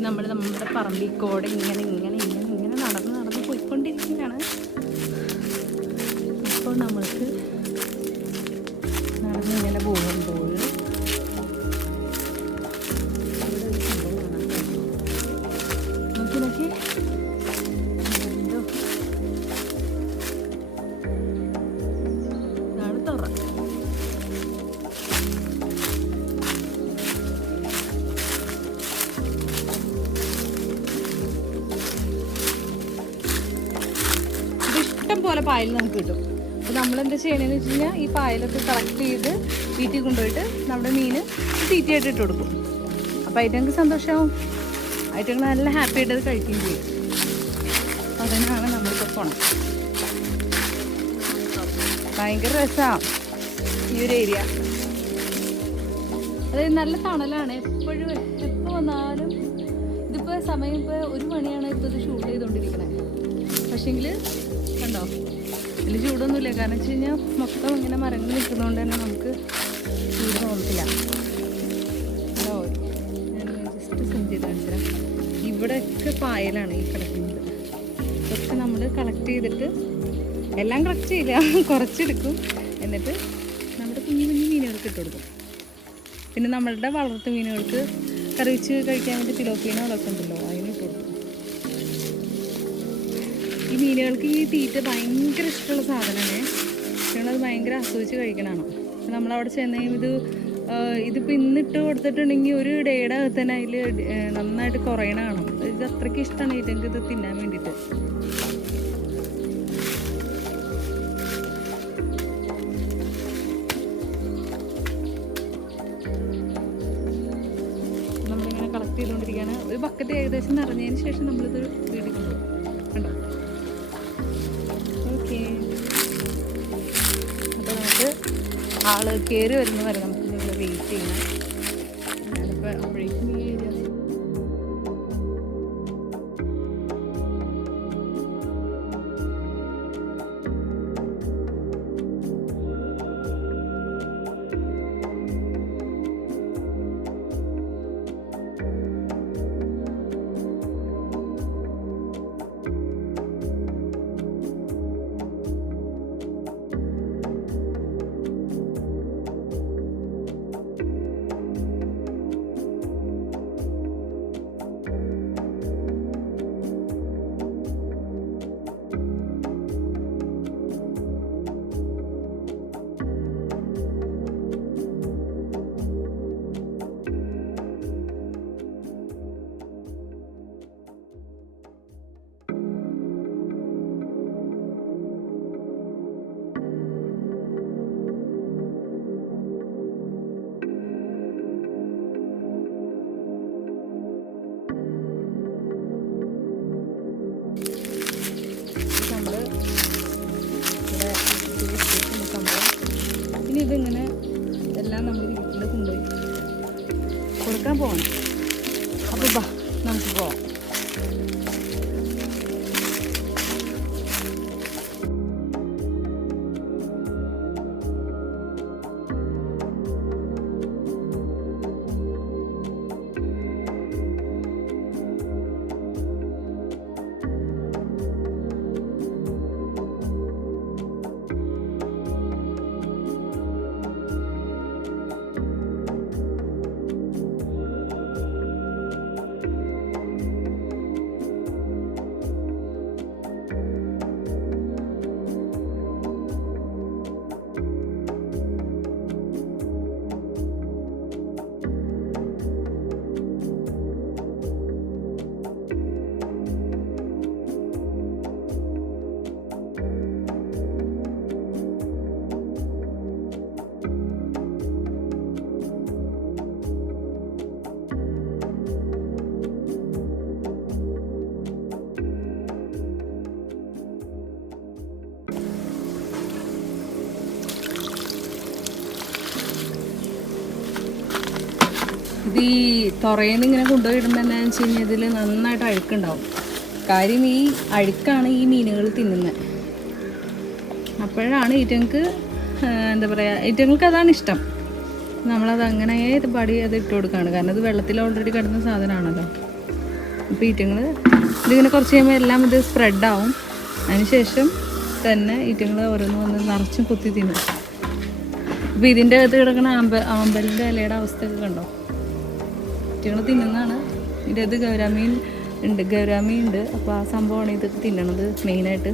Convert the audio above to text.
അപ്പം നമ്മൾ നമ്മുടെ പറമ്പിക്കോടെ ഇങ്ങനെ നടന്ന് പോയിക്കൊണ്ടിരിക്കുകയാണ്. അപ്പോൾ നമ്മൾക്ക് നടന്നിങ്ങനെ പോകുമ്പോൾ നോക്കി ഇതാണ് തുറ. ഇഷ്ടം പോലെ പായൽ നമുക്ക് കിട്ടും. അപ്പോൾ നമ്മളെന്താ ചെയ്യണമെന്ന് വെച്ച് കഴിഞ്ഞാൽ ഈ പായലൊക്കെ കളക്ട് ചെയ്ത് വീട്ടിൽ കൊണ്ടുപോയിട്ട് നമ്മുടെ മീന് തീറ്റയായിട്ട് ഇട്ട് കൊടുക്കും. അപ്പോൾ ഐറ്റങ്ങൾക്ക് സന്തോഷമാവും, ഐറ്റങ്ങൾ നല്ല ഹാപ്പി ആയിട്ട് അത് കഴിക്കുകയും ചെയ്യും. അപ്പോൾ അതിനാണ് നമ്മളിപ്പോൾ പോണം. ഭയങ്കര രസമാണ് ഈ ഒരു ഏരിയ. അതായത് നല്ല തണലാണ്, എപ്പോഴും എപ്പോൾ വന്നാലും. ഇതിപ്പോൾ സമയം ഇപ്പോൾ 1 മണിയാണ് ഇപ്പോൾ ഇത് ഷൂട്ട് ചെയ്തുകൊണ്ടിരിക്കണേ. പക്ഷേങ്കിൽ കണ്ടോ, ഇതിൽ ചൂടൊന്നുമില്ല. കാരണം വെച്ച് കഴിഞ്ഞാൽ മൊത്തം ഇങ്ങനെ മരങ്ങൾ നിൽക്കുന്നതുകൊണ്ട് തന്നെ നമുക്ക് ചൂട് തോന്നത്തില്ല. ഹലോ, ഞാൻ ജസ്റ്റ് സെൻഡ് ചെയ്ത് കാണിച്ചുതരാം. ഇവിടെയൊക്കെ പായലാണ് ഈ കിടക്കുന്നത്. ഇതൊക്കെ നമ്മൾ കളക്ട് ചെയ്തിട്ട്, എല്ലാം കളക്ട് ചെയ്യില്ല, കുറച്ചെടുക്കും. എന്നിട്ട് നമ്മുടെ കുഞ്ഞു മീനുകൾക്ക് ഇട്ട് കൊടുക്കും. പിന്നെ നമ്മളുടെ വളർത്തു മീനുകൾക്ക് കറി വെച്ച് കഴിക്കാൻ വേണ്ടി തിലോപ്പിനോ അതൊക്കെ ഉണ്ടല്ലോ, അതിന് ഇട്ട് കൊടുക്കും. ഈ മീനുകൾക്ക് ഈ തീറ്റ ഭയങ്കര ഇഷ്ടമുള്ള സാധനമാണ്. ഞങ്ങളത് ഭയങ്കര ആസ്വദിച്ച് കഴിക്കണമാണ്. നമ്മളവിടെ ചെന്ന് ഇതിപ്പോൾ ഇന്നിട്ട് കൊടുത്തിട്ടുണ്ടെങ്കിൽ ഒരു ഡേയുടെ അകത്ത് തന്നെ അതിൽ നന്നായിട്ട് കുറയണ കാണും. ഇത് അത്രയ്ക്ക് ഇഷ്ടമാണ് ഇതിങ്ങൾക്ക് ഇത് തിന്നാൻ വേണ്ടിയിട്ട്. നമ്മളിങ്ങനെ കളക്ട് ചെയ്തുകൊണ്ടിരിക്കുകയാണ്. ഒരു ബക്കറ്റ് ഏകദേശം നിറഞ്ഞതിന് ശേഷം നമ്മളിത് വീട്ടിൽ കൊണ്ടുപോകും. കണ്ടോ? ഓക്കെ, അപ്പോൾ നമുക്ക് ആള് കയറി വരുന്ന വരെ നമുക്ക് നിങ്ങൾ വെയിറ്റ് ചെയ്യണം. ഞാനിപ്പോൾ അപ്പോഴേക്കും ഈ ഏരിയ ഇതിങ്ങനെ എല്ലാം നമ്മൾ വീട്ടിൽ കൊണ്ടുപോയി കൊടുക്കാൻ പോകണം. അപ്പോൾ ബാ നമുക്ക് പോവാം. ഇത് ഈ തുറയിൽ നിന്ന് ഇങ്ങനെ കൊണ്ടുപോയിടുമ്പോൾ എന്താണെന്ന് വെച്ച് കഴിഞ്ഞാൽ ഇതിൽ നന്നായിട്ട് അഴുക്കുണ്ടാവും. കാര്യം ഈ അഴുക്കാണ് ഈ മീനുകൾ തിന്നുന്നത്. അപ്പോഴാണ് ഈറ്റങ്ങൾക്ക് എന്താ പറയുക, ഈറ്റങ്ങൾക്ക് അതാണ് ഇഷ്ടം. നമ്മളത് അങ്ങനെ പടി അത് ഇട്ട് കൊടുക്കുകയാണ്. കാരണം ഇത് വെള്ളത്തിൽ ഓൾറെഡി കിടന്ന സാധനമാണല്ലോ. അപ്പോൾ ഈറ്റങ്ങൾ ഇതിങ്ങനെ കുറച്ച് കഴിയുമ്പോൾ എല്ലാം ഇത് സ്പ്രെഡാവും. അതിന് ശേഷം തന്നെ ഈറ്റങ്ങൾ ഓരോന്ന് വന്ന് നിറച്ചും കുത്തി തിന്നും. അപ്പോൾ ഇതിൻ്റെ അകത്ത് കിടക്കുന്ന ആമ്പലിൻ്റെ ഇലയുടെ അവസ്ഥയൊക്കെ കണ്ടോ, ഈറ്റങ്ങൾ തിന്നുന്നതാണ്. ഇതിൻ്റെ അകത്ത് ഗൗരാമീൻ ഉണ്ട്. അപ്പോൾ ആ സംഭവമാണ് ഇത് തിന്നണത് മെയിനായിട്ട്.